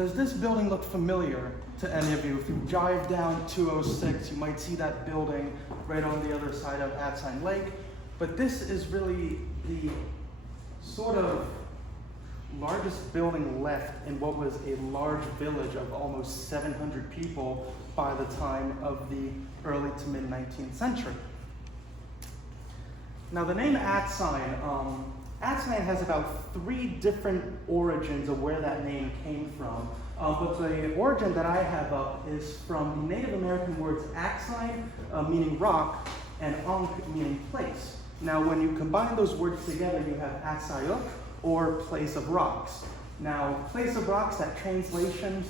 Does this building look familiar to any of you? If you drive down 206, you might see that building right on the other side of Atsion Lake. But this is really the sort of largest building left in what was a large village of almost 700 people by the time of the early to mid 19th century. Now the name Atsion, Atsion has about 3 different origins of where that name came from. But the origin that I have up is from the Native American words Atsion, meaning rock, and Ankh, meaning place. Now when you combine those words together, you have Atsayuk, or place of rocks. Now, place of rocks, that translations,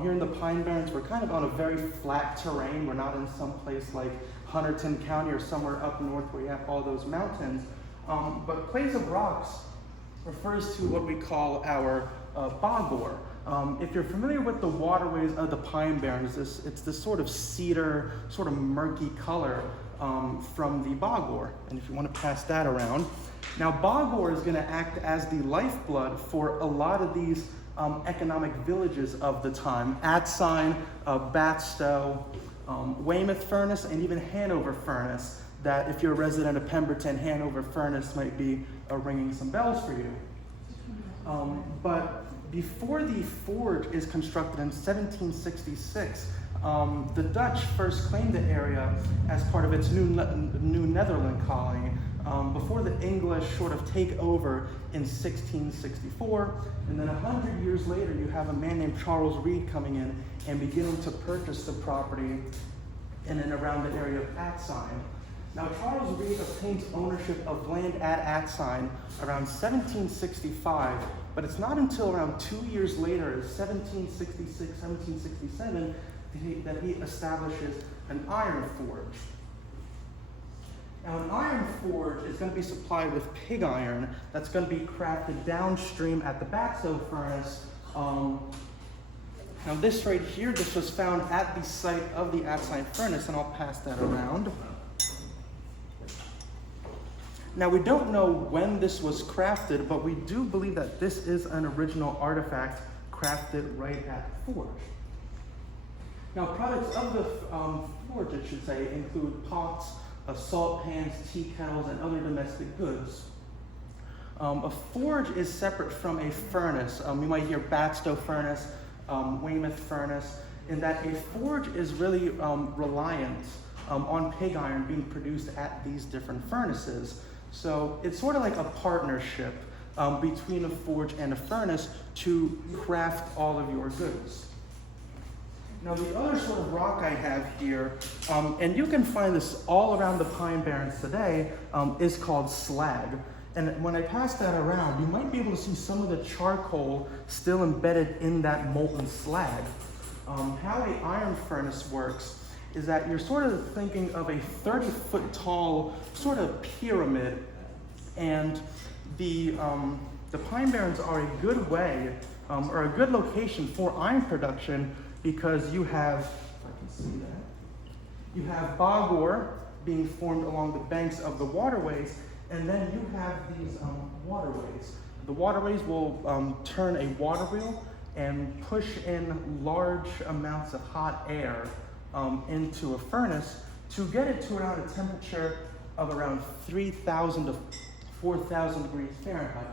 here in the Pine Barrens, we're kind of on a very flat terrain. We're not in some place like Hunterdon County or somewhere up north where you have all those mountains. But place of rocks refers to what we call our bogor. If you're familiar with the waterways of the Pine Barrens, it's this sort of cedar, sort of murky color from the bogor. And if you want to pass that around. Now, bogor is going to act as the lifeblood for a lot of these economic villages of the time. Atsion, Batstow, Weymouth Furnace, and even Hanover Furnace, that if you're a resident of Pemberton, Hanover Furnace might be ringing some bells for you. But before the forge is constructed in 1766, the Dutch first claimed the area as part of its New Netherland colony, before the English sort of take over in 1664. And then 100 years later, you have a man named Charles Reed coming in and beginning to purchase the property in and around the area of Atsion. Now, Charles Reed obtains ownership of land at Atsion around 1765, but it's not until around 2 years later, 1766, 1767, that he establishes an iron forge. Now, an iron forge is going to be supplied with pig iron that's going to be crafted downstream at the Batstow furnace. Now, this right here, this was found at the site of the Atsion furnace, and I'll pass that around. Now, we don't know when this was crafted, but we do believe that this is an original artifact crafted right at the forge. Now, products of the forge, it should say, include pots, salt pans, tea kettles, and other domestic goods. A forge is separate from a furnace. You might hear Batstow furnace, Weymouth furnace, in that a forge is really reliant on pig iron being produced at these different furnaces. So it's sort of like a partnership between a forge and a furnace to craft all of your goods. Now, the other sort of rock I have here, and you can find this all around the Pine Barrens today, is called slag. And when I pass that around, you might be able to see some of the charcoal still embedded in that molten slag. How an iron furnace works is that you're sort of thinking of a 30-foot tall sort of pyramid, and the Pine Barrens are a good way, or a good location for iron production, because you have, if I can see that, you have bogor being formed along the banks of the waterways, and then you have these waterways. The waterways will turn a water wheel and push in large amounts of hot air into a furnace to get it to around a temperature of around 3,000 to 4,000 degrees Fahrenheit.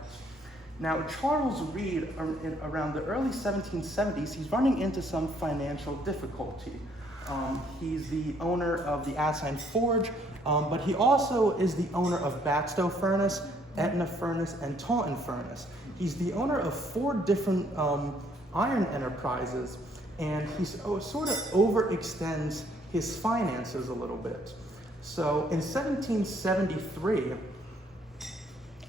Now, Charles Reed, around the early 1770s, he's running into some financial difficulty. He's the owner of the Atsion Forge, but he also is the owner of Batstow Furnace, Etna Furnace, and Taunton Furnace. He's the owner of 4 different iron enterprises, and he sort of overextends his finances a little bit. So in 1773,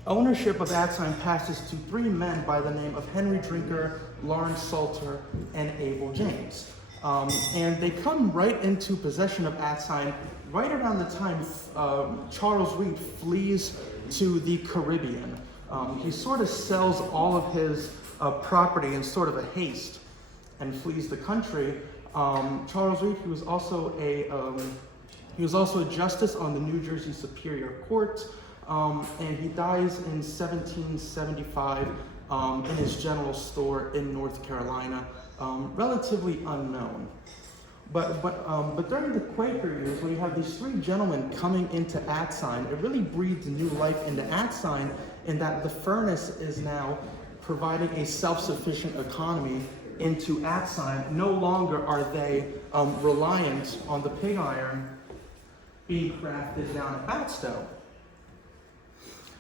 ownership of Atsion passes to 3 men by the name of Henry Drinker, Lawrence Salter, and Abel James. And they come right into possession of Atsion right around the time Charles Reed flees to the Caribbean. He sort of sells all of his property in sort of a haste and flees the country. Charles Reed, he was also a justice on the New Jersey Superior Court. And he dies in 1775 in his general store in North Carolina, relatively unknown. But during the Quaker years, when you have these three gentlemen coming into Atsion, it really breathes new life into Atsion in that the furnace is now providing a self-sufficient economy into Atsion. No longer are they reliant on the pig iron being crafted down at Batstow.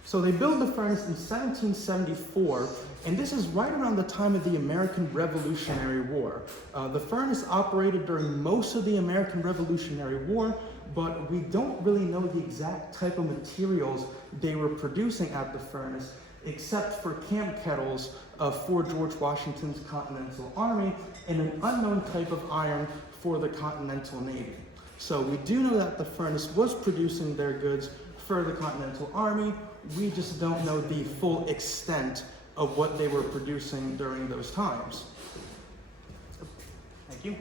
So they build the furnace in 1774, and this is right around the time of the American Revolutionary War. The furnace operated during most of the American Revolutionary War, but we don't really know the exact type of materials they were producing at the furnace, except for camp kettles for George Washington's Continental Army and an unknown type of iron for the Continental Navy. So we do know that the furnace was producing their goods for the Continental Army. We just don't know the full extent of what they were producing during those times. Thank you.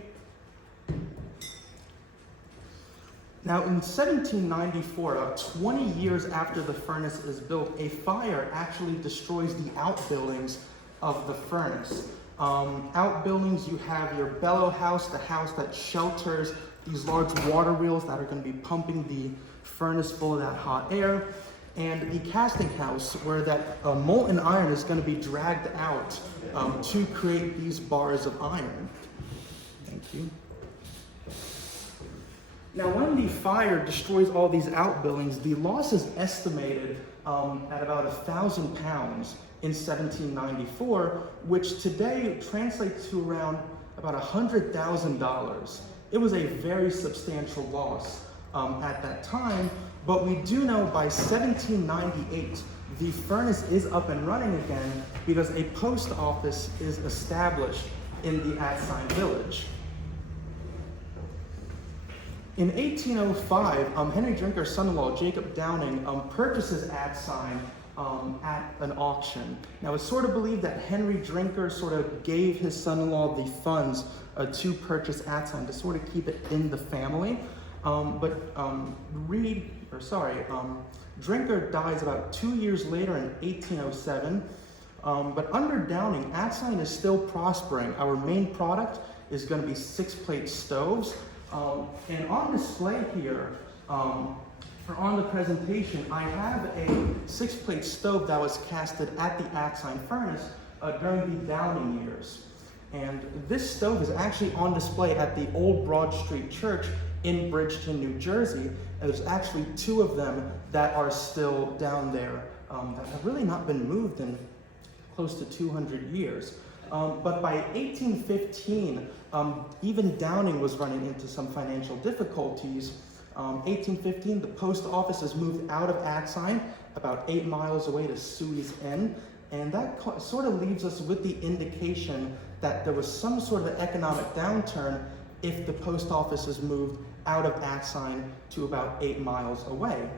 Now in 1794, about 20 years after the furnace is built, a fire actually destroys the outbuildings of the furnace. Outbuildings, you have your bellow house, the house that shelters these large water wheels that are going to be pumping the furnace full of that hot air, and the casting house where that molten iron is going to be dragged out to create these bars of iron. Thank you. Now, when the fire destroys all these outbuildings, the loss is estimated at about 1,000 pounds in 1794, which today translates to around about $100,000. It was a very substantial loss at that time, but we do know by 1798, the furnace is up and running again because a post office is established in the Atsion Village. In 1805, Henry Drinker's son-in-law, Jacob Downing, purchases Atsion at an auction. Now, it's sort of believed that Henry Drinker sort of gave his son-in-law the funds to purchase Atsion to sort of keep it in the family. Drinker dies about 2 years later in 1807. But under Downing, Atsion is still prospering. Our main product is going to be 6-plate stoves. And on display here, or on the presentation, I have a 6-plate stove that was casted at the Atsion furnace during the Downing years. And this stove is actually on display at the Old Broad Street Church in Bridgeton, New Jersey. And there's actually 2 of them that are still down there that have really not been moved in close to 200 years. But by 1815, even Downing was running into some financial difficulties. 1815, the post office is moved out of Atsion, about 8 miles away to Suey's Inn, and that sort of leaves us with the indication that there was some sort of economic downturn if the post office is moved out of Atsion to about 8 miles away.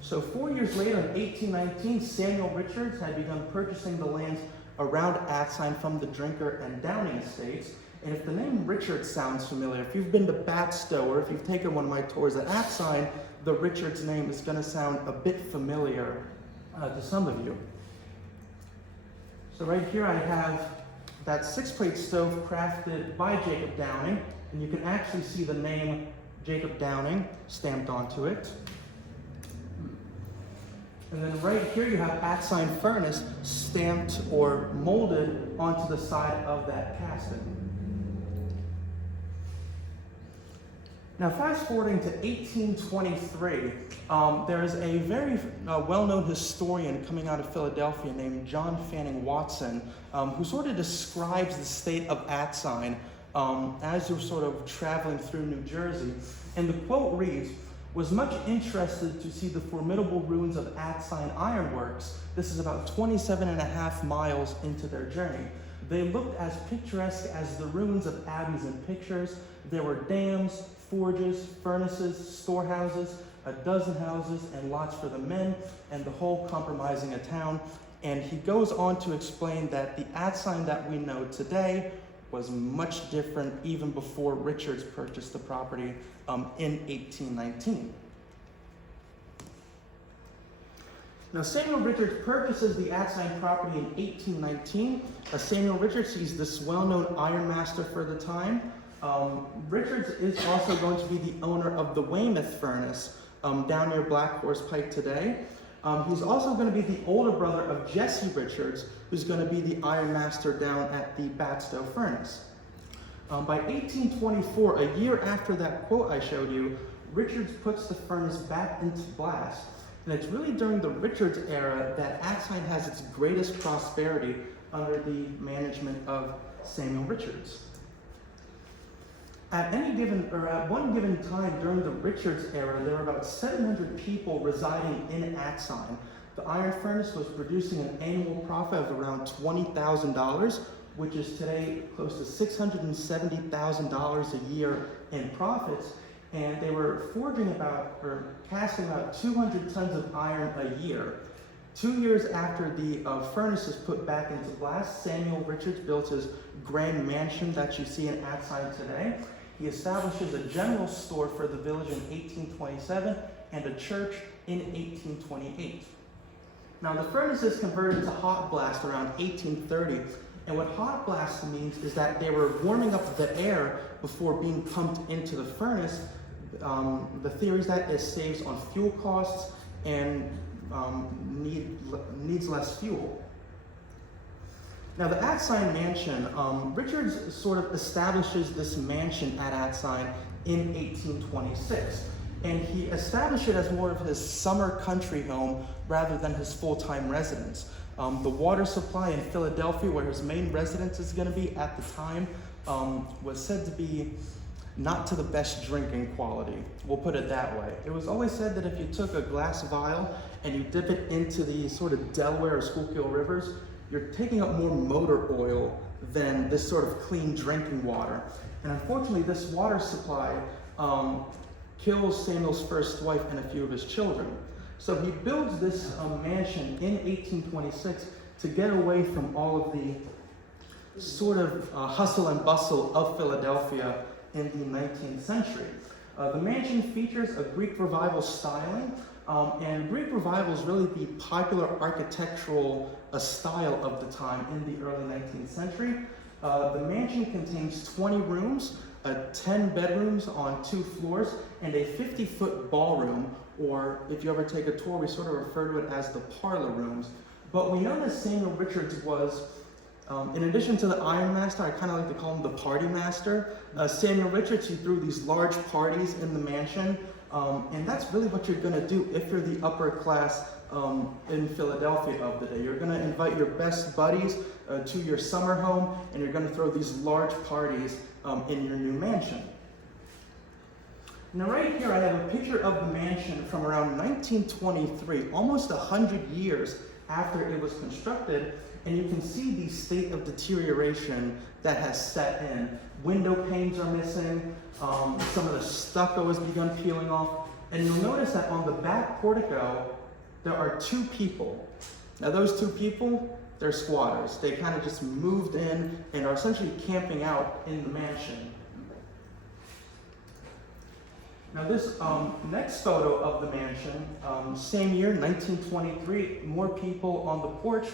So 4 years later, in 1819, Samuel Richards had begun purchasing the lands around Atsion from the Drinker and Downing estates. And if the name Richards sounds familiar, if you've been to Batstow or if you've taken one of my tours at Atsion, the Richards name is going to sound a bit familiar to some of you. So right here I have that 6-plate stove crafted by Jacob Downing, and you can actually see the name Jacob Downing stamped onto it. And then right here you have Atsion furnace stamped or molded onto the side of that casting. Now, fast forwarding to 1823, there is a very well-known historian coming out of Philadelphia named John Fanning Watson, who sort of describes the state of Atsion as you're sort of traveling through New Jersey. And the quote reads, "Was much interested to see the formidable ruins of Atsion Ironworks." This is about 27.5 miles into their journey. "They looked as picturesque as the ruins of abbeys in pictures. There were dams, forges, furnaces, storehouses, a dozen houses, and lots for the men, and the whole comprising a town." And he goes on to explain that the Atsion that we know today was much different even before Richards purchased the property in 1819. Now, Samuel Richards purchases the Atsion property in 1819. Samuel Richards, he's this well-known ironmaster for the time. Richards is also going to be the owner of the Weymouth furnace down near Black Horse Pike today. He's also going to be the older brother of Jesse Richards, who's going to be the ironmaster down at the Batstow furnace. By 1824, a year after that quote I showed you, Richards puts the furnace back into blast. And it's really during the Richards era that Atsion has its greatest prosperity under the management of Samuel Richards. At one given time during the Richards era, there were about 700 people residing in Atsion. The iron furnace was producing an annual profit of around $20,000, which is today close to $670,000 a year in profits. And they were casting about 200 tons of iron a year. 2 years after the furnace is put back into blast, Samuel Richards built his grand mansion that you see in Atsion today. He establishes a general store for the village in 1827 and a church in 1828. Now, the furnace is converted to hot blast around 1830. And what hot blast means is that they were warming up the air before being pumped into the furnace. The theory is that it saves on fuel costs and needs less fuel. Now, the Atsion mansion, Richards sort of establishes this mansion at Atsion in 1826. And he established it as more of his summer country home rather than his full-time residence. The water supply in Philadelphia, where his main residence is going to be at the time, was said to be not to the best drinking quality. We'll put it that way. It was always said that if you took a glass vial and you dip it into the sort of Delaware or Schuylkill rivers, you're taking up more motor oil than this sort of clean drinking water. And unfortunately, this water supply kills Samuel's first wife and a few of his children. So he builds this mansion in 1826 to get away from all of the sort of hustle and bustle of Philadelphia in the 19th century. The mansion features a Greek Revival styling, and Greek Revival is really the popular architectural style of the time in the early 19th century. The mansion contains 20 rooms, 10 bedrooms on 2 floors, and a 50-foot ballroom, or if you ever take a tour, we sort of refer to it as the parlor rooms. But we know that Samuel Richards was, in addition to the Iron Master, I kind of like to call him the Party Master. Samuel Richards, he threw these large parties in the mansion, and that's really what you're going to do if you're the upper class in Philadelphia of the day. You're going to invite your best buddies to your summer home, and you're going to throw these large parties in your new mansion. Now right here I have a picture of the mansion from around 1923, almost 100 years after it was constructed, and you can see the state of deterioration that has set in. Window panes are missing, some of the stucco has begun peeling off, and you'll notice that on the back portico there are 2 people. Now those 2 people, they're squatters. They kind of just moved in and are essentially camping out in the mansion. Now this next photo of the mansion, same year, 1923, more people on the porch,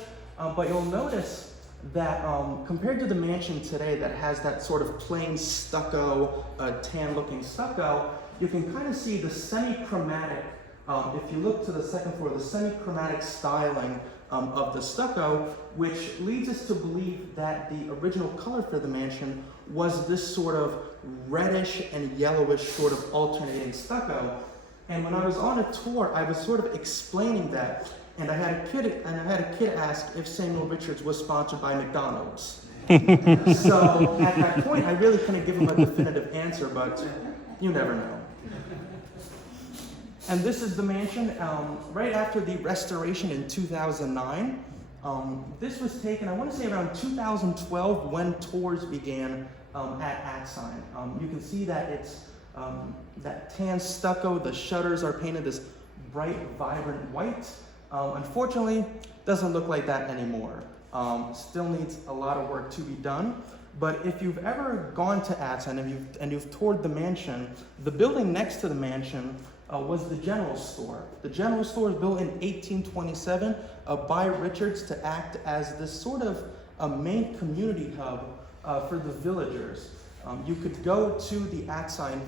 but you'll notice that compared to the mansion today that has that sort of plain stucco, tan-looking stucco, you can kind of see the semi-chromatic, if you look to the second floor, the semi-chromatic styling of the stucco, which leads us to believe that the original color for the mansion was this sort of reddish and yellowish sort of alternating stucco. And when I was on a tour, I was sort of explaining that, and I had a kid ask if Samuel Richards was sponsored by McDonald's. So at that point, I really couldn't give him a definitive answer, but you never know. And this is the mansion right after the restoration in 2009. This was taken, I want to say around 2012 when tours began at Atsion. You can see that it's that tan stucco, the shutters are painted this bright, vibrant white. Unfortunately, doesn't look like that anymore. Still needs a lot of work to be done. But if you've ever gone to Atsion and you've toured the mansion, the building next to the mansion was the general store. The general store was built in 1827 by Richards to act as this sort of a main community hub for the villagers. You could go to the Atsion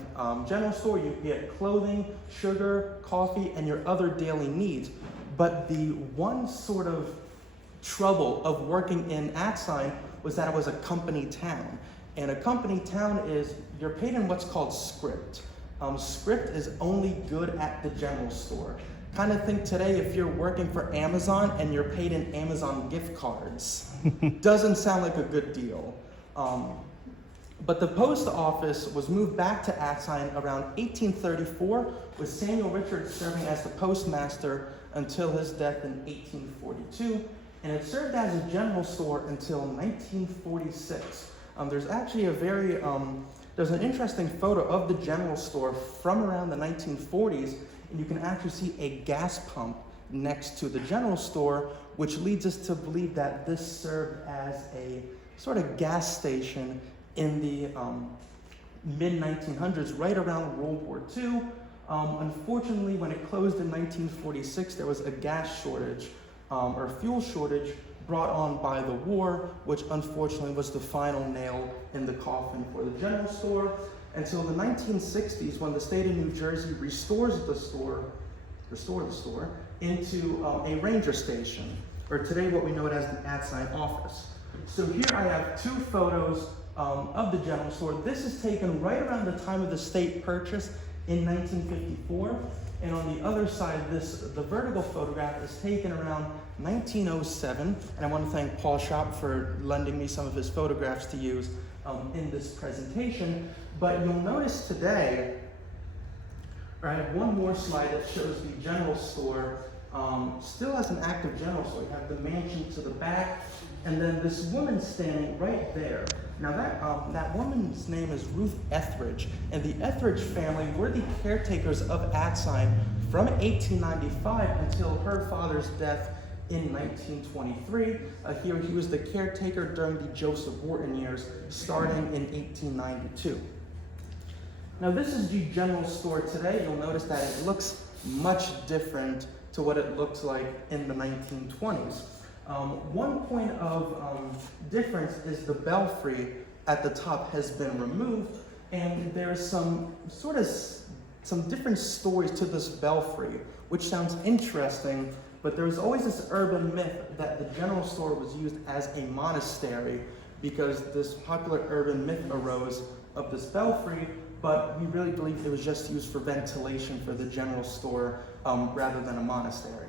general store, you could get clothing, sugar, coffee, and your other daily needs. But the one sort of trouble of working in Atsion was that it was a company town. And a company town is, you're paid in what's called script. Script is only good at the general store. Kind of think today if you're working for Amazon and you're paid in Amazon gift cards. Doesn't sound like a good deal. But the post office was moved back to Atsion around 1834, with Samuel Richards serving as the postmaster until his death in 1842. And it served as a general store until 1946. There's actually there's an interesting photo of the general store from around the 1940s, and you can actually see a gas pump next to the general store, which leads us to believe that this served as a sort of gas station in the mid-1900s, right around World War II. Unfortunately, when it closed in 1946, there was a gas shortage or fuel shortage brought on by the war, which unfortunately was the final nail in the coffin for the general store, until the 1960s, when the state of New Jersey restores the store into a ranger station, or today what we know it as the Atsion office. So here I have two photos of the general store. This is taken right around the time of the state purchase in 1954. And on the other side, the vertical photograph is taken around 1907. And I want to thank Paul Schopp for lending me some of his photographs to use in this presentation. But you'll notice today, or I have one more slide that shows the general store still as an active general store. You have the mansion to the back, and then this woman standing right there. Now that woman's name is Ruth Etheridge, and the Etheridge family were the caretakers of Atsion from 1895 until her father's death in 1923. Here he was the caretaker during the Joseph Wharton years, starting in 1892. Now this is the general store today. You'll notice that it looks much different to what it looked like in the 1920s. One point of difference is the belfry at the top has been removed, and there's some different stories to this belfry, which sounds interesting, but there's always this urban myth that the general store was used as a monastery because this popular urban myth arose of this belfry, but we really believe it was just used for ventilation for the general store rather than a monastery.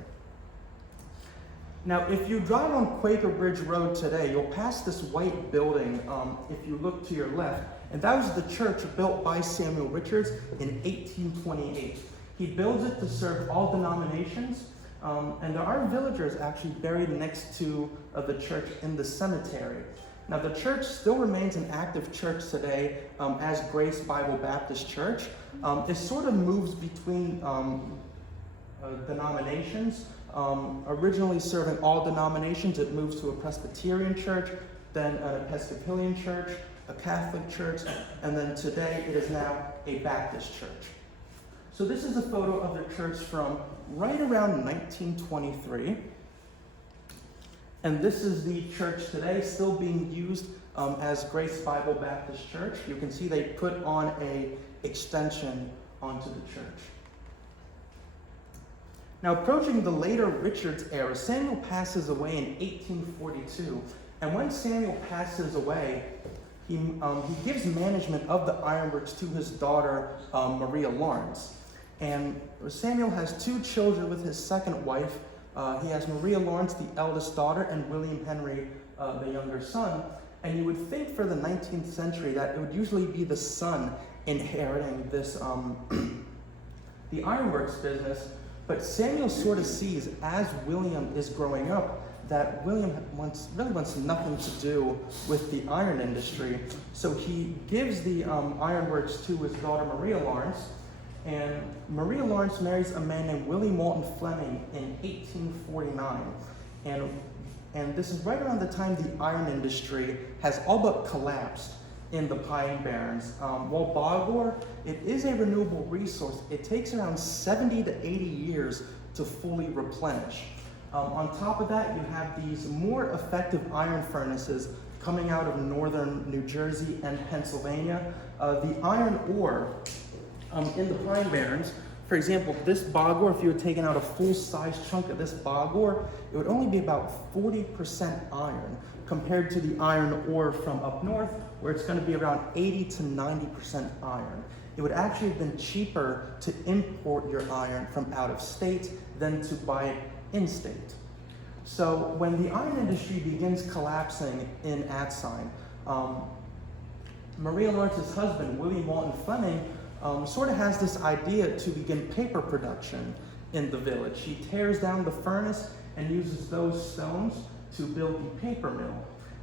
Now, if you drive on Quaker Bridge Road today, you'll pass this white building if you look to your left, and that was the church built by Samuel Richards in 1828. He builds it to serve all denominations, and there are villagers actually buried next to the church in the cemetery. Now, the church still remains an active church today as Grace Bible Baptist Church. It sort of moves between denominations. Originally serving all denominations, it moves to a Presbyterian church, then an Episcopalian church, a Catholic church, and then today it is now a Baptist church. So this is a photo of the church from right around 1923. And this is the church today, still being used as Grace Bible Baptist Church. You can see they put on a extension onto the church. Now, approaching the later Richards era, Samuel passes away in 1842. And when Samuel passes away, he gives management of the ironworks to his daughter, Maria Lawrence. And Samuel has two children with his second wife. He has Maria Lawrence, the eldest daughter, and William Henry, the younger son. And you would think for the 19th century that it would usually be the son inheriting this, the ironworks business. But Samuel sort of sees, as William is growing up, that William really wants nothing to do with the iron industry. So he gives the ironworks to his daughter, Maria Lawrence. And Maria Lawrence marries a man named Willie Moulton Fleming in 1849. And this is right around the time the iron industry has all but collapsed in the Pine Barrens. While bog ore, it is a renewable resource. It takes around 70 to 80 years to fully replenish. On top of that, you have these more effective iron furnaces coming out of northern New Jersey and Pennsylvania. The iron ore in the Pine Barrens, for example, this bog ore, if you had taken out a full-size chunk of this bog ore, it would only be about 40% iron compared to the iron ore from up north, where it's going to be around 80 to 90% iron. It would actually have been cheaper to import your iron from out of state than to buy it in-state. So when the iron industry begins collapsing in Atsion, Maria Lawrence's husband, William Walton Fleming, sort of has this idea to begin paper production in the village. He tears down the furnace and uses those stones to build the paper mill.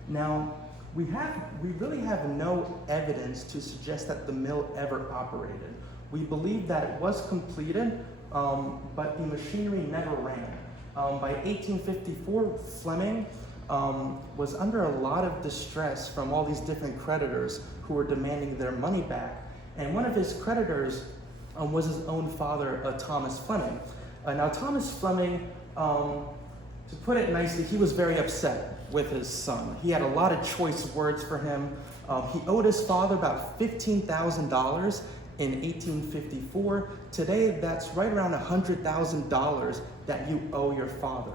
Now, we really have no evidence to suggest that the mill ever operated. We believe that it was completed, but the machinery never ran. By 1854, Fleming was under a lot of distress from all these different creditors who were demanding their money back. And one of his creditors was his own father, Thomas Fleming. Now, Thomas Fleming, to put it nicely, he was very upset with his son. He had a lot of choice words for him. He owed his father about $15,000 in 1854. Today, that's right around $100,000 that you owe your father.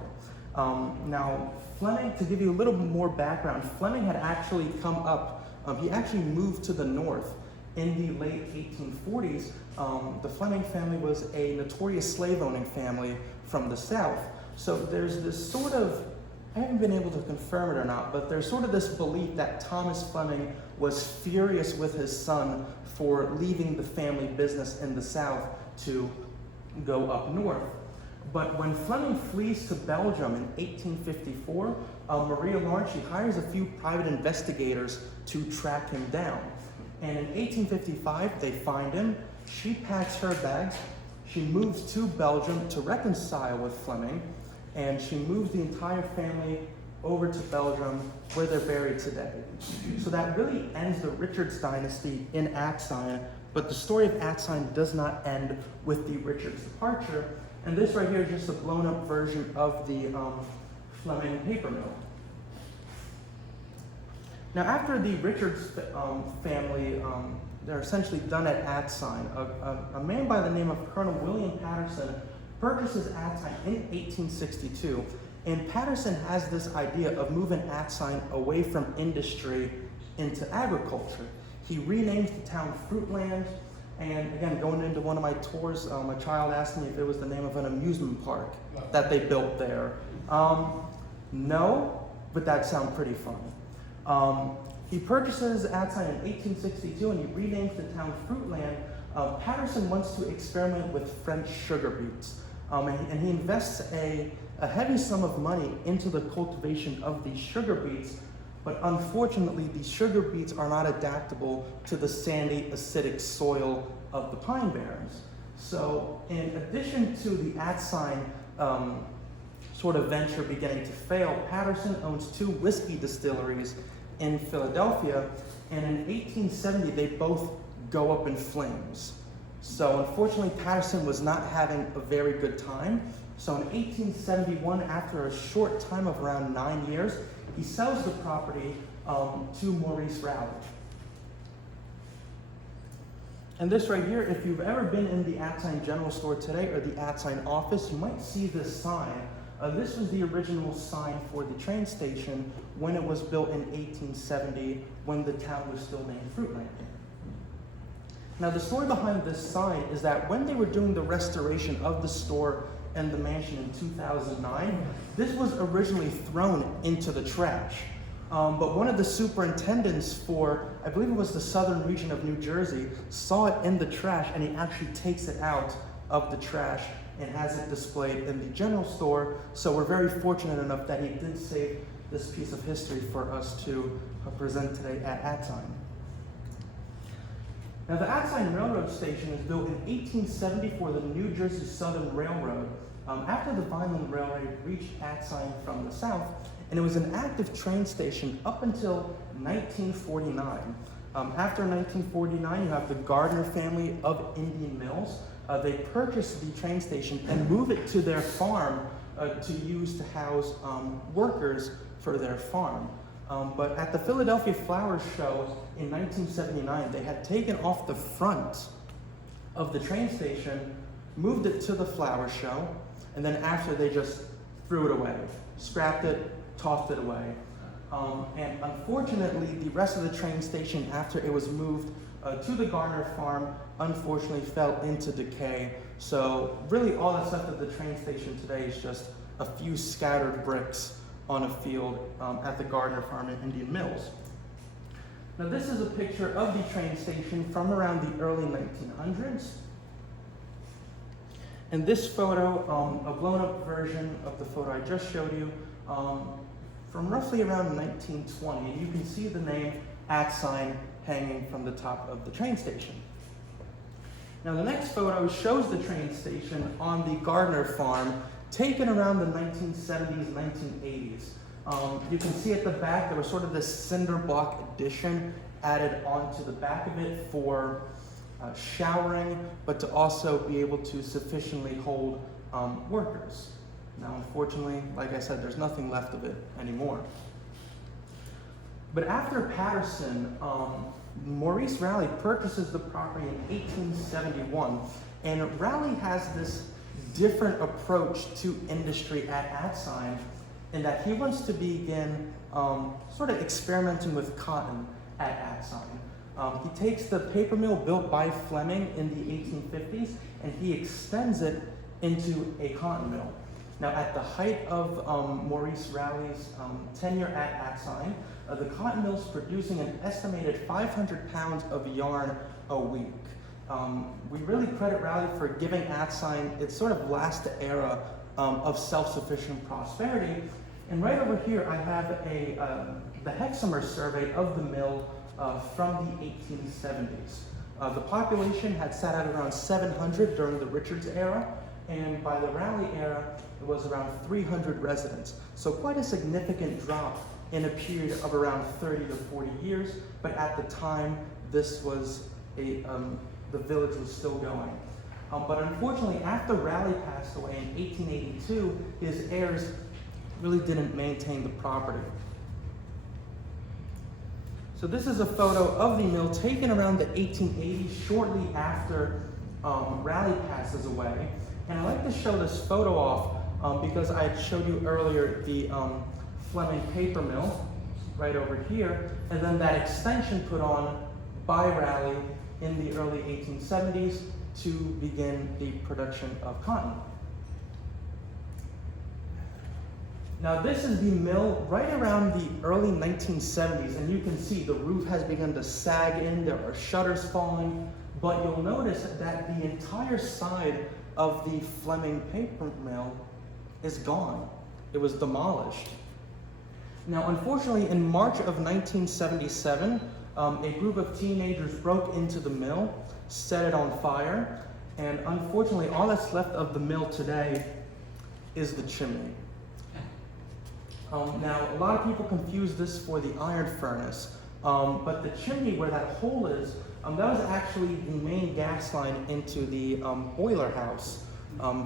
Now, Fleming, to give you a little more background, Fleming had actually come up, he actually moved to the north in the late 1840s. The Fleming family was a notorious slave-owning family from the south. So there's this sort of, I haven't been able to confirm it or not, but there's sort of this belief that Thomas Fleming was furious with his son for leaving the family business in the south to go up north. But when Fleming flees to Belgium in 1854, Maria Lawrence, she hires a few private investigators to track him down. And in 1855, they find him. She packs her bags. She moves to Belgium to reconcile with Fleming, and she moves the entire family over to Belgium, where they're buried today. So that really ends the Richards dynasty in Atsion, but the story of Atsion does not end with the Richards departure. And this right here is just a blown-up version of the Fleming paper mill. Now, after the Richards family, they're essentially done at Atsion, a man by the name of Colonel William Patterson purchases Atsion in 1862, and Patterson has this idea of moving Atsion away from industry into agriculture. He renames the town Fruitland, and again, going into one of my tours, a child asked me if it was the name of an amusement park that they built there. No, but that sounds pretty fun. He purchases Atsion in 1862 and he renames the town Fruitland. Patterson wants to experiment with French sugar beets. And he invests a heavy sum of money into the cultivation of these sugar beets, but unfortunately these sugar beets are not adaptable to the sandy, acidic soil of the Pine Barrens. So in addition to the Atsion sort of venture beginning to fail, Patterson owns 2 whiskey distilleries in Philadelphia, and in 1870 they both go up in flames. So unfortunately, Patterson was not having a very good time. So in 1871, after a short time of around 9 years, he sells the property to Maurice Rowley. And this right here, if you've ever been in the Atsion General Store today or the Atsion office, you might see this sign. This was the original sign for the train station when it was built in 1870, when the town was still named Fruitland. Now, the story behind this sign is that when they were doing the restoration of the store and the mansion in 2009, this was originally thrown into the trash. But one of the superintendents for, I believe it was the southern region of New Jersey, saw it in the trash, and he actually takes it out of the trash and has it displayed in the general store. So we're very fortunate enough that he did save this piece of history for us to present today at Atsion. Now, the Atsion Railroad Station was built in 1870 for the New Jersey Southern Railroad after the Vineland Railway reached Atsion from the south, and it was an active train station up until 1949. After 1949, you have the Gardner family of Indian Mills. They purchased the train station and moved it to their farm to use to house workers for their farm. But at the Philadelphia Flower Show in 1979, they had taken off the front of the train station, moved it to the flower show, and then after they just threw it away, scrapped it, tossed it away. And unfortunately, the rest of the train station, after it was moved to the Gardner farm, unfortunately fell into decay. So really all that's left of the train station today is just a few scattered bricks on a field at the Gardner farm in Indian Mills. Now this is a picture of the train station from around the early 1900s. And this photo, a blown up version of the photo I just showed you, from roughly around 1920. And you can see the name Atsion hanging from the top of the train station. Now the next photo shows the train station on the Gardner farm, taken around the 1970s, 1980s. You can see at the back there was sort of this cinder block addition added onto the back of it for showering, but to also be able to sufficiently hold workers. Now unfortunately, like I said, there's nothing left of it anymore. But after Patterson, Maurice Raleigh purchases the property in 1871, and Raleigh has this different approach to industry at Atsion in that he wants to begin sort of experimenting with cotton at Atsion. He takes the paper mill built by Fleming in the 1850s and he extends it into a cotton mill. Now at the height of Maurice Raleigh's tenure at Atsion, the cotton mill's producing an estimated 500 pounds of yarn a week. We really credit Raleigh for giving Atsion its sort of last era of self-sufficient prosperity. And right over here I have the hexamer survey of the mill from the 1870s. The population had sat at around 700 during the Richards era, and by the Raleigh era it was around 300 residents. So quite a significant drop in a period of around 30 to 40 years, but at the time this was the village was still going. But unfortunately, after Raleigh passed away in 1882, his heirs really didn't maintain the property. So this is a photo of the mill taken around the 1880s, shortly after Raleigh passes away. And I like to show this photo off because I had showed you earlier the Fleming paper mill right over here, and then that extension put on by Raleigh in the early 1870s to begin the production of cotton. Now this is the mill right around the early 1970s, and you can see the roof has begun to sag in, there are shutters falling, but you'll notice that the entire side of the Fleming paper mill is gone. It was demolished. Now unfortunately, in March of 1977, a group of teenagers broke into the mill, set it on fire, and unfortunately all that's left of the mill today is the chimney. Now a lot of people confuse this for the iron furnace, but the chimney where that hole is, that was actually the main gas line into the boiler house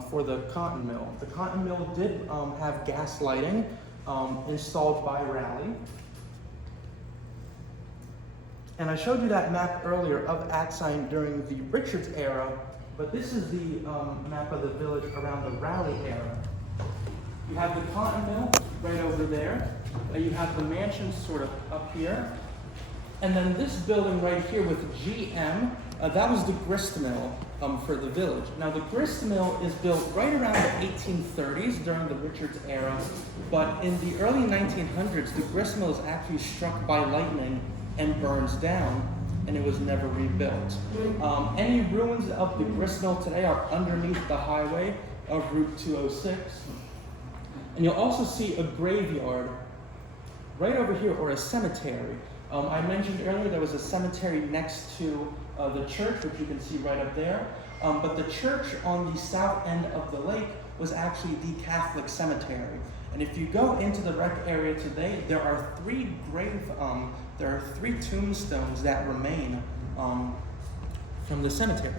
for the cotton mill. The cotton mill did have gas lighting installed by Raleigh. And I showed you that map earlier of Atsion during the Richards era, but this is the map of the village around the Raleigh era. You have the cotton mill right over there. You have the mansion sort of up here. And then this building right here with GM, that was the grist mill for the village. Now the grist mill is built right around the 1830s during the Richards era, but in the early 1900s, the grist mill is actually struck by lightning and burns down, and it was never rebuilt. Any ruins of the grist mill today are underneath the highway of Route 206. And you'll also see a graveyard right over here, or a cemetery. I mentioned earlier there was a cemetery next to the church, which you can see right up there. But the church on the south end of the lake was actually the Catholic cemetery. And if you go into the wreck area today, there are three tombstones that remain from the cemetery.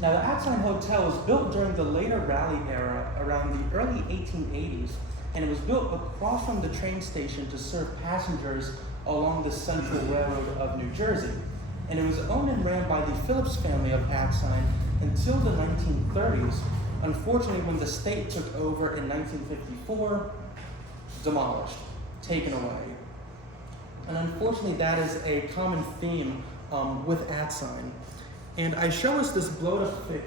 Now, the Atsion Hotel was built during the later Raleigh era, around the early 1880s, and it was built across from the train station to serve passengers along the Central Railroad of New Jersey. And it was owned and ran by the Phillips family of Atsion until the 1930s. Unfortunately, when the state took over in 1954, demolished, taken away. And unfortunately, that is a common theme with Atsion. And I show us this blowed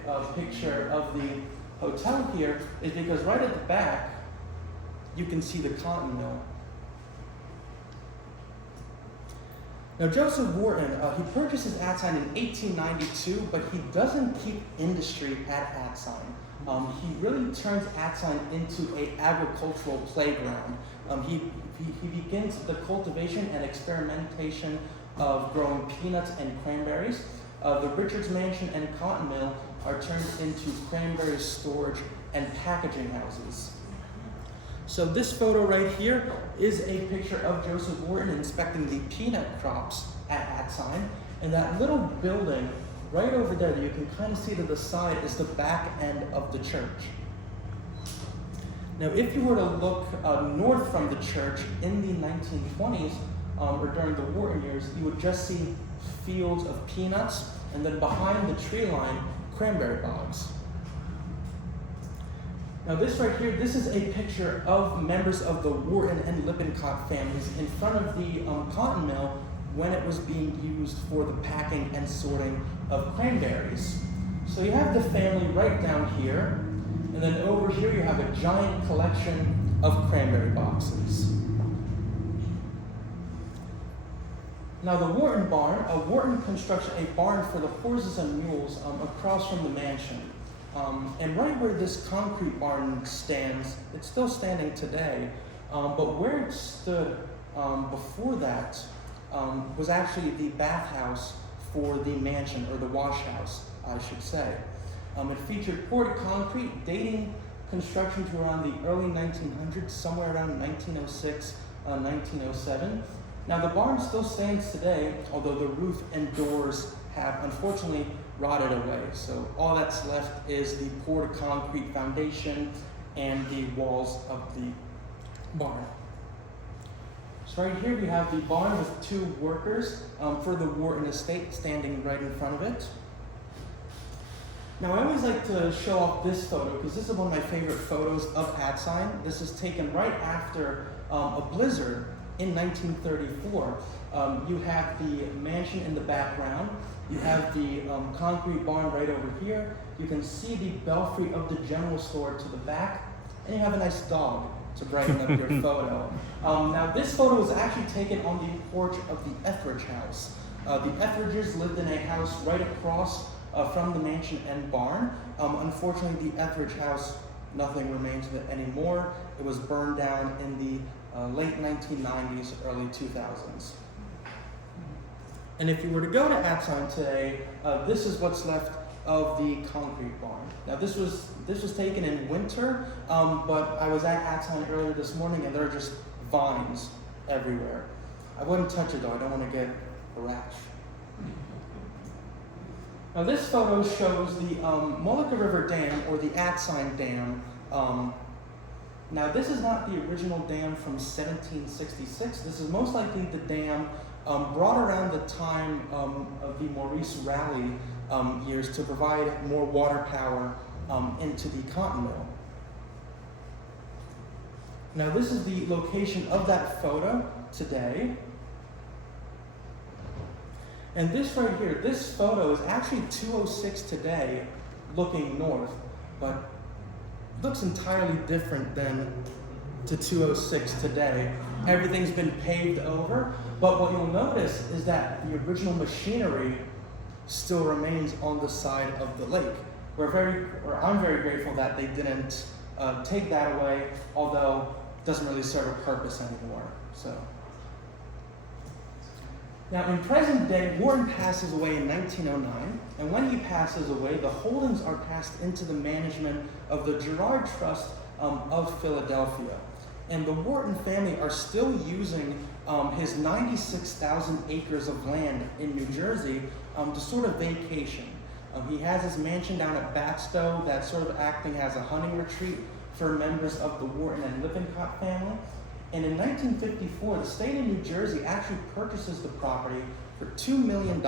up picture of the hotel here is because right at the back, you can see the cotton mill. Now, Joseph Wharton, he purchases Atsion in 1892, but he doesn't keep industry at Atsion. He really turns Atsion into an agricultural playground. He begins the cultivation and experimentation of growing peanuts and cranberries. The Richards Mansion and Cotton Mill are turned into cranberry storage and packaging houses. So this photo right here is a picture of Joseph Wharton inspecting the peanut crops at Atsion. And that little building right over there that you can kind of see to the side is the back end of the church. Now, if you were to look north from the church in the 1920s, or during the Wharton years, you would just see fields of peanuts, and then behind the tree line, cranberry bogs. Now this right here, this is a picture of members of the Wharton and Lippincott families in front of the cotton mill when it was being used for the packing and sorting of cranberries. So you have the family right down here, and then over here you have a giant collection of cranberry boxes. Now the Wharton barn, Wharton constructed a barn for the horses and mules across from the mansion. And right where this concrete barn stands, it's still standing today, but where it stood before that was actually the bathhouse for the mansion, or the wash house, I should say. It featured poured concrete, dating construction to around the early 1900s, somewhere around 1906, 1907. Now the barn still stands today, although the roof and doors have unfortunately rotted away. So all that's left is the poured concrete foundation and the walls of the barn. So right here we have the barn with two workers for the Wharton estate standing right in front of it. Now I always like to show off this photo because this is one of my favorite photos of Atsion. This is taken right after a blizzard in 1934. You have the mansion in the background. You have the concrete barn right over here. You can see the belfry of the general store to the back. And you have a nice dog to brighten up your photo. Now this photo was actually taken on the porch of the Etheridge house. The Etheridges lived in a house right across from the mansion and barn. Unfortunately, the Etheridge house, nothing remains of it anymore. It was burned down in the late 1990s, early 2000s. And if you were to go to Atsion today, this is what's left of the concrete barn. Now this was taken in winter, but I was at Atsion earlier this morning and there are just vines everywhere. I wouldn't touch it though, I don't want to get a rash. Now this photo shows the Mullica River Dam, or the Atsion Dam. Now this is not the original dam from 1766. This is most likely the dam brought around the time of the Maurice Raleigh years to provide more water power into the cotton mill. Now this is the location of that photo today. And this right here, this photo is actually 206 today, looking north, but looks entirely different than to 206 today. Everything's been paved over, but what you'll notice is that the original machinery still remains on the side of the lake. I'm very grateful that they didn't take that away, although it doesn't really serve a purpose anymore. So. Now, in present day, Wharton passes away in 1909, and when he passes away, the holdings are passed into the management of the Girard Trust of Philadelphia. And the Wharton family are still using his 96,000 acres of land in New Jersey to sort of vacation. He has his mansion down at Baxter that's sort of acting as a hunting retreat for members of the Wharton and Lippincott family. And in 1954, the state of New Jersey actually purchases the property for $2 million.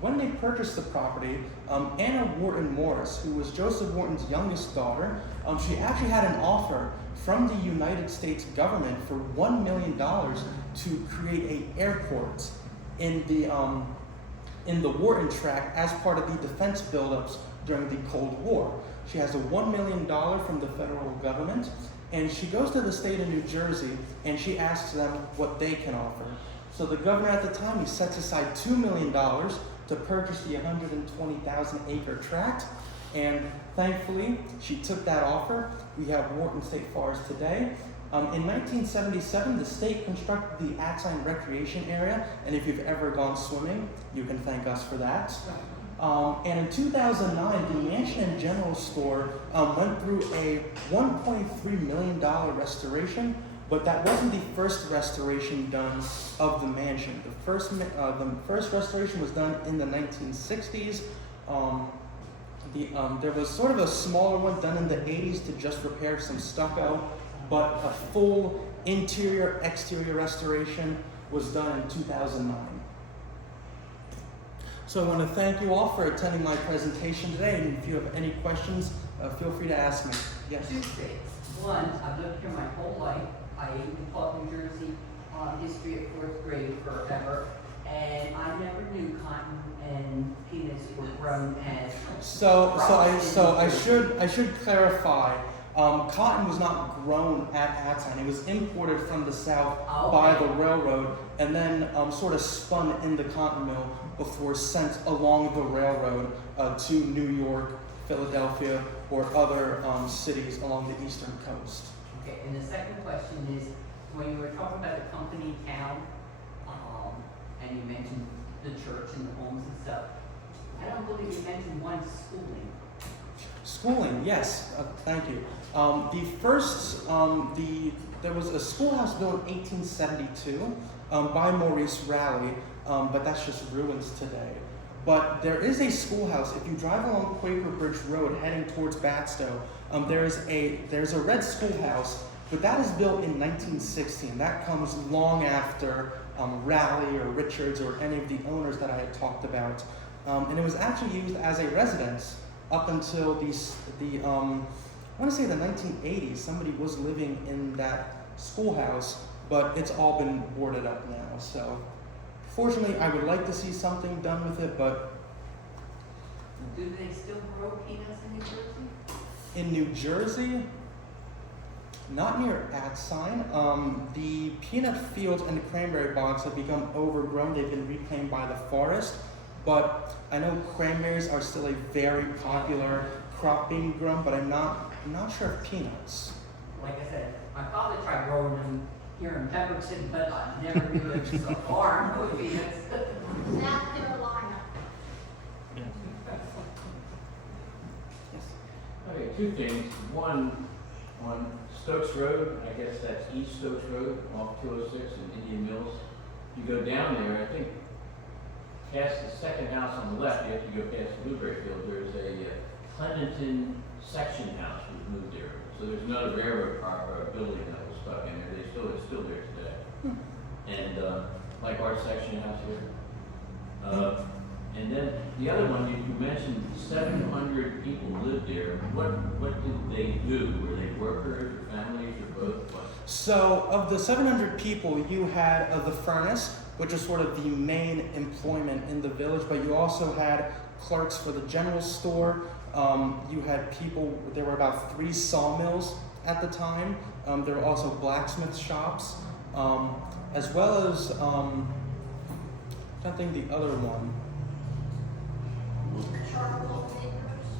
When they purchased the property, Anna Wharton Morris, who was Joseph Wharton's youngest daughter, she actually had an offer from the United States government for $1 million to create an airport in the Wharton tract as part of the defense buildups during the Cold War. She has a $1 million from the federal government, and she goes to the state of New Jersey and she asks them what they can offer. So the governor at the time, he sets aside $2 million to purchase the 120,000 acre tract, and thankfully she took that offer. We have Wharton State Forest today. In 1977, the state constructed the Atsion Recreation Area, and if you've ever gone swimming, you can thank us for that. And in 2009, the Mansion and General Store went through a $1.3 million restoration, but that wasn't the first restoration done of the mansion. The first restoration was done in the 1960s. There was sort of a smaller one done in the 80s to just repair some stucco, but a full interior, exterior restoration was done in 2009. So I want to thank you all for attending my presentation today, and if you have any questions, feel free to ask me. Yes? Two things. One, I've lived here my whole life. I taught New Jersey history at 4th grade forever, and I never knew cotton and peanuts were grown as I should clarify. Cotton was not grown at Atsion. It was imported from the south by the railroad and then sort of spun in the cotton mill before sent along the railroad to New York, Philadelphia, or other cities along the eastern coast. Okay, and the second question is, when you were talking about the company town, and you mentioned the church and the homes and stuff, I don't believe you mentioned one schooling. Schooling, yes, thank you. There was a schoolhouse built in 1872 by Maurice Raleigh, but that's just ruins today. But there is a schoolhouse. If you drive along Quaker Bridge Road heading towards Batstow, there's a red schoolhouse, but that is built in 1916. That comes long after Raleigh or Richards or any of the owners that I had talked about. And it was actually used as a residence up until I want to say the 1980s. Somebody was living in that schoolhouse, but it's all been boarded up now. So fortunately, I would like to see something done with it, but... Do they still grow peanuts in New Jersey? In New Jersey? Not near Atsion. The peanut fields and the cranberry bogs have become overgrown. They've been reclaimed by the forest. But I know cranberries are still a very popular crop being grown, but I'm not sure of peanuts. Like I said, my father tried growing them here in Pemberton, but I never knew it was a farm with peanuts. South Carolina. Yeah. Yes. Okay, two things. One, on Stokes Road, I guess that's East Stokes Road, off 206 in Indian Mills. You go down there, I think, past the second house on the left, you have to go past the Blueberry Field, there's a Clendenton section house was moved there. So there's another railroad building that was stuck in there. It's still there today. And like our section house here. And then the other one, you mentioned 700 people lived there. What did they do? Were they workers or families or both? What? So of the 700 people, you had the furnace, which is sort of the main employment in the village, but you also had clerks for the general store. You had people, there were about 3 sawmills at the time. There were also blacksmith shops, as well as, I think the other one.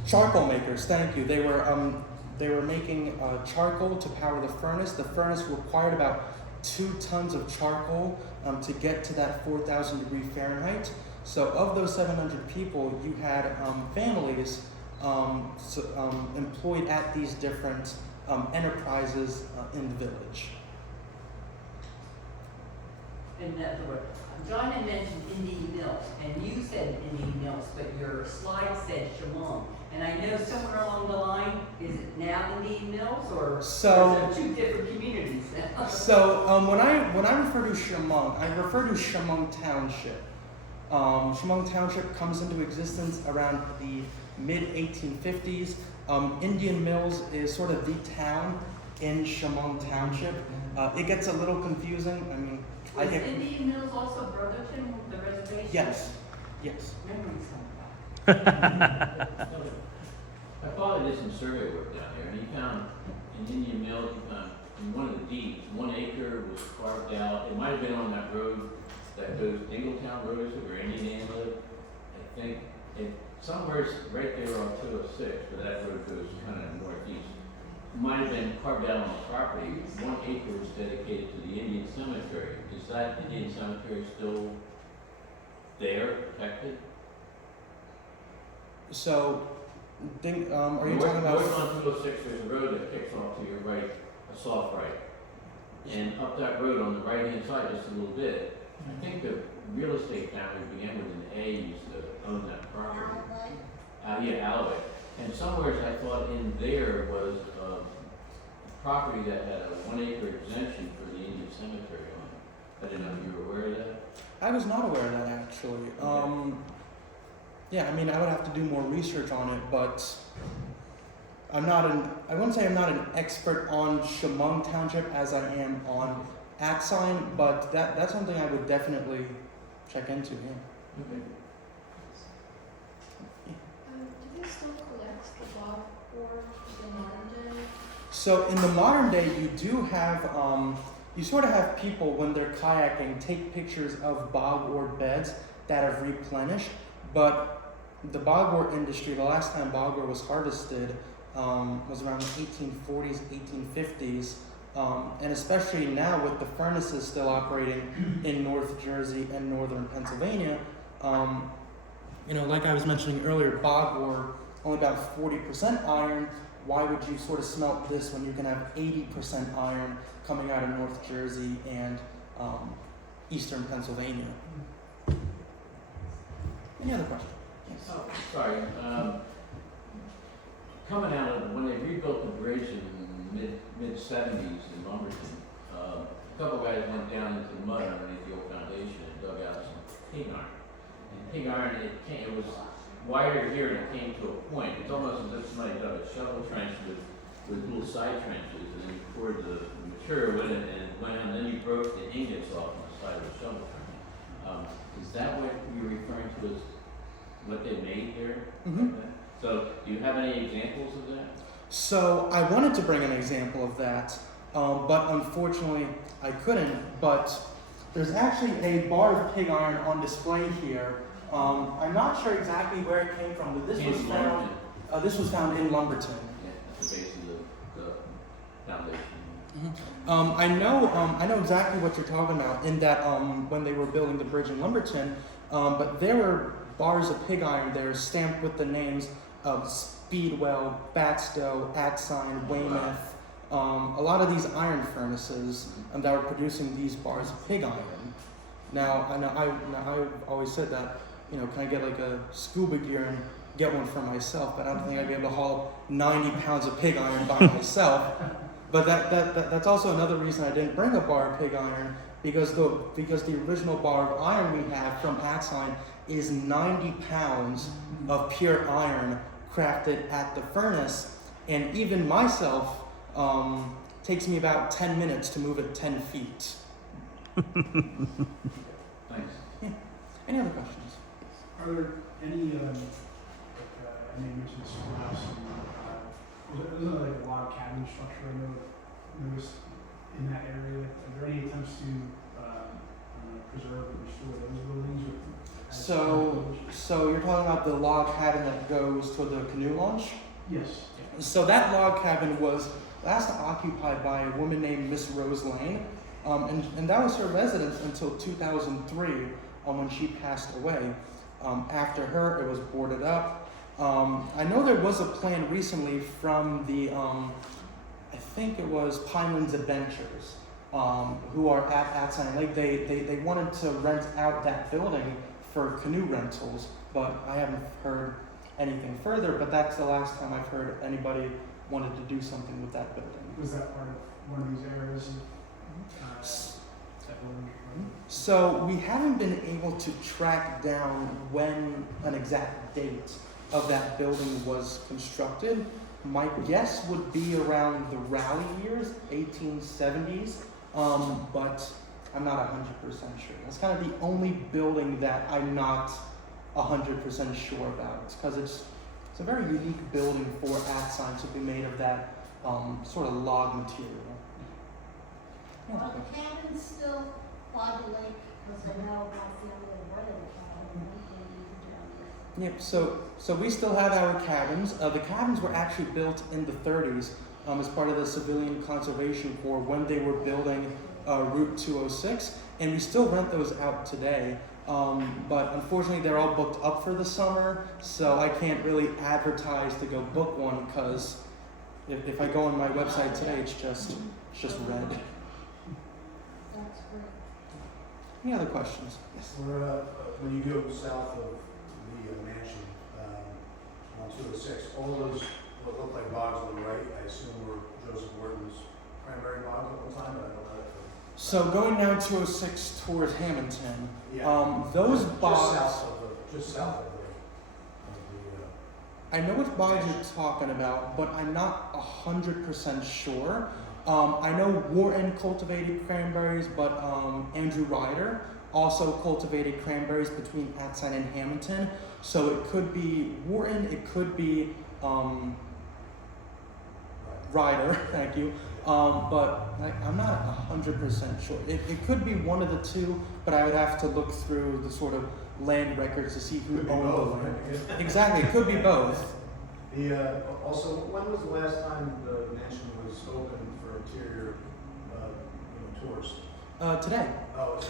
Charcoal makers, thank you. They were making charcoal to power the furnace. The furnace required about 2 tons of charcoal to get to that 4,000 degree Fahrenheit. So of those 700 people, you had families employed at these different enterprises in the village. In other words, John had mentioned Indian Mills, and you said Indian Mills, but your slide said Shamong. And I know somewhere along the line, is it now Indian Mills, or So- is it two different communities now? So when I refer to Shamong, I refer to Shamong Township. Shamong Township comes into existence around the mid-1850s. Indian Mills is sort of the town in Shamong Township. It gets a little confusing. I mean, I Was get Indian Mills also Brotherton, the reservation? yes, yes. Memories come back. My father did some survey work down there, and he found in Indian Mills, he found in one of the deeds, 1 acre was carved out. It might have been on that road that goes Dingletown Road, is it, where Indian Ann lived. I think it somewhere right there on 206, but that road goes kind of northeast. Might have been carved out on the property. 1 acre was dedicated to the Indian Cemetery. Is that Indian Cemetery still there, protected? So, are you North- talking about? North on 206, there's a road that kicks off to your right, a soft right. And up that road on the right-hand side, just a little bit, I think the real estate family began with an A, used to own that property. Yeah, Alloway. And somewhere I thought in there was a property that had a 1 acre exemption for the Indian Cemetery on it. I didn't know if you were aware of that. I was not aware of that actually. Yeah, I mean, I would have to do more research on it, but I wouldn't say I'm not an expert on Shamong Township as I am on Atsion, but that's something I would definitely check into, yeah. Okay. Do they still collect the log board in modern day? So in the modern day, you do have, you sort of have people when they're kayaking take pictures of bogboard beds that have replenished, but the bogboard industry, the last time bogboard was harvested was around the 1840s, 1850s, and especially now with the furnaces still operating in North Jersey and northern Pennsylvania, like I was mentioning earlier, bogboard only about 40% iron. Why would you sort of smelt this when you can have 80% iron coming out of North Jersey and eastern Pennsylvania? Any other questions? Yes. Oh, sorry. Coming out of, when they rebuilt the bridge in mid-70s in Lumberton, a couple guys went down into the mud underneath the old foundation and dug out some pig iron. And pig iron, it was wider here and it came to a point. It's almost as if somebody dug a shovel trench with little side trenches, and then you poured the material in it and it went out, and then you broke the ingots off on the side of the shovel trench. Is that what you're referring to as what they made here? Mhm. So, do you have any examples of that? So I wanted to bring an example of that, but unfortunately I couldn't. But there's actually a bar of pig iron on display here. I'm not sure exactly where it came from, but this was In found. Lumberton. This was found in Lumberton. Yeah, that's the base of the foundation. I know exactly what you're talking about. In that when they were building the bridge in Lumberton, but there were bars of pig iron there stamped with the names of Speedwell, Batstow, Atsion, Weymouth. A lot of these iron furnaces that were producing these bars of pig iron. Now I've always said that, can I get like a scuba gear and get one for myself? But I don't think I'd be able to haul 90 pounds of pig iron by myself. But that's also another reason I didn't bring a bar of pig iron, because the original bar of iron we have from Atsion is 90 pounds of pure iron crafted at the furnace, and even myself takes me about 10 minutes to move it 10 feet. Thanks. Yeah. Any other questions? Are there any, I know you mentioned schoolhouse, and isn't there like a log cabin structure I noticed in that area? Are there any attempts to preserve or restore those buildings? So you're talking about the log cabin that goes to the canoe launch? Yes. So that log cabin was last occupied by a woman named Miss Rose Lane, and that was her residence until 2003, when she passed away. After her, it was boarded up, I know there was a plan recently from the, I think it was Pinelands Adventures, who are at Atsion Lake. They wanted to rent out that building for canoe rentals, but I haven't heard anything further. But that's the last time I've heard anybody wanted to do something with that building. Was that part of one of these areas of, that building? So we haven't been able to track down when an exact date of that building was constructed. My guess would be around the Raleigh years, 1870s, but I'm not 100% sure. That's kind of the only building that I'm not 100% sure about, because it's a very unique building for Atsion to be made of that sort of log material. Are the cabins still by the lake? Because I know my family rented a cabin in Yep, so we still have our cabins. The cabins were actually built in the 30s as part of the Civilian Conservation Corps when they were building Route 206, and we still rent those out today. But unfortunately, they're all booked up for the summer, so I can't really advertise to go book one, because if I go on my website today, it's just red. That's great. Any other questions? Yes. When you go south of the mansion on 206, all those what look like bogs on the right, I assume were Joseph Wharton's cranberry bogs at one time, but I don't know. So going down 206 towards Hamilton, Yeah. those Just bogs. just south of I know which bogs you're talking about, but I'm not 100% sure. I know Wharton cultivated cranberries, but Andrew Ryder also cultivated cranberries between Atsion and Hamilton. So it could be Wharton, it could be Ryder, thank you. But I'm not 100% sure. It could be one of the two, but I would have to look through the sort of land records to see who Could be owned the both, land. right? Exactly, it could be both. Also, when was the last time the mansion was open for interior tours? Today. Oh,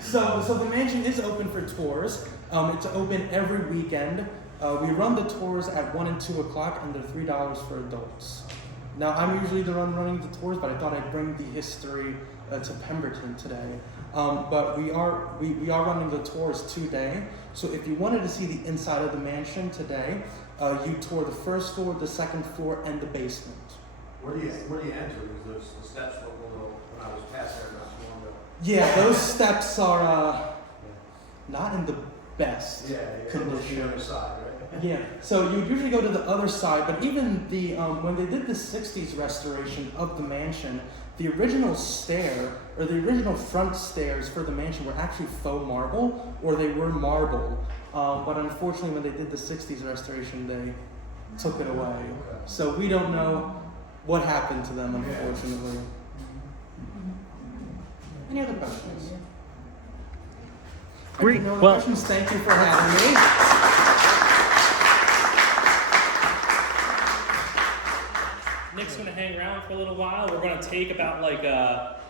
So the mansion is open for tours. It's open every weekend. We run the tours at 1 and 2 o'clock, and they're $3 for adults. Now, I'm usually the one running the tours, but I thought I'd bring the history to Pemberton today. But we are running the tours today. So if you wanted to see the inside of the mansion today, you tour the first floor, the second floor, and the basement. Where do you enter? Because the steps look a little, when I was past there not too long ago. Yeah, those steps are not in the best Yeah, condition. the other side, right? Yeah, so you usually go to the other side, but even the when they did the 60s restoration of the mansion, the original stair, or the original front stairs for the mansion were actually faux marble, or they were marble. But unfortunately, when they did the 60s restoration, they took it away. So we don't know what happened to them, unfortunately. Any other questions? Great. No other Well, questions? Thank you for having me. Nick's going to hang around for a little while. We're going to take about like a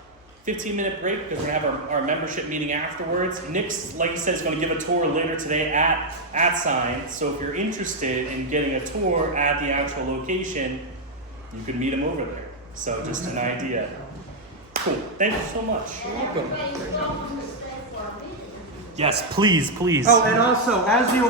15-minute break because we're going to have our membership meeting afterwards. Nick's, like he said, is going to give a tour later today at Atsion. So if you're interested in getting a tour at the actual location, you can meet him over there. So just an idea. Cool. Thank you so much. And everybody's welcome to stay for our meeting. Yes, please, please. Oh, and also, as you